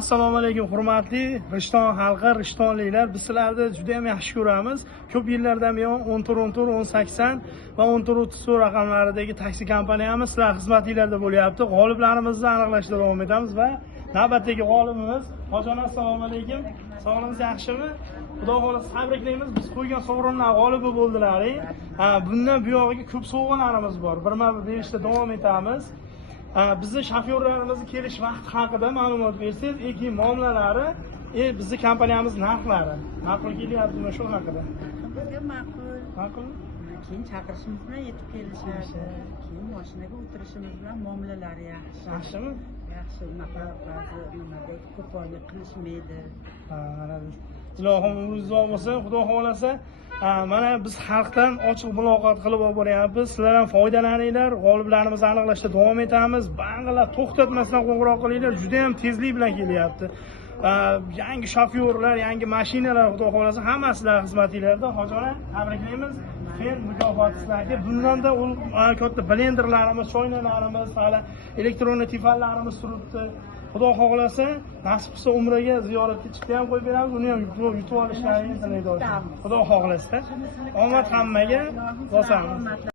Assalomu alaykum hurmatli Rishton xalqi, rishtonliklar. Biz sizlarni juda ham yaxshi ko'ramiz. Ko'p yillardan buyon 14 va 14 raqamlaridagi taksi kompaniyamiz sizlar xizmatingizda bo'lyapti. G'oliblarimizni aniqlashda davom etamiz va navbatdagi g'olibimiz Hojon, assalomu alaykum. Sog'lig'ingiz yaxshimi? Xudo xolasa tabriklaymiz. Biz qo'ygan sovrinlar g'olibi bo'ldilar. Bundan buyog'iga ko'p sovg'alarimiz bor. Birma-bir berishda davom etamiz. Bizni shofyorlarimizni kelish vaqti haqida ma'lumot bersangiz, keyin muomalalari, bizni kompaniyamiz narxlari. Ma'qul kelyaptimi shu haqida? Bizga ma'qul. Ma'qul? Keyin chaqirishimiz bilan yetib kelishadi. Keyin mashinaga o'tirishimiz bilan muomalalari yaxshi. Yaxshimi? Yaxshi, unaqa ba'zi nimada qo'pollik qilishmaydi. Ilohim umringiz uzoq bo'lsin, xudo xolasa. Mana biz xalqdan ochiq muloqot qilib olib boryapmiz. Sizlar ham foydalaninglar. G'oliblarimizni aniqlashda davom etamiz. Bang'alar to'xtatmasdan qo'ng'iroq qilinglar. Juda ham tezlik bilan kelyapti. Yangi shofyorlar, yangi mashinalar xudo xolasa hammasilar xizmatingizda. Hojona, tabriklaymiz. Keyin mukofot sizlarga. Bundanda katta blenderlarimiz, choynalarimiz, hali elektron tifallarimiz turibdi. Xudo xohlasa, nasib qilsa umraga ziyoratga chiqib ham qo'yib beramiz. Uni ham yutib olishlaringizni tilab qolamiz. Xudo xohlasa. Omad hammaga. Bosamiz.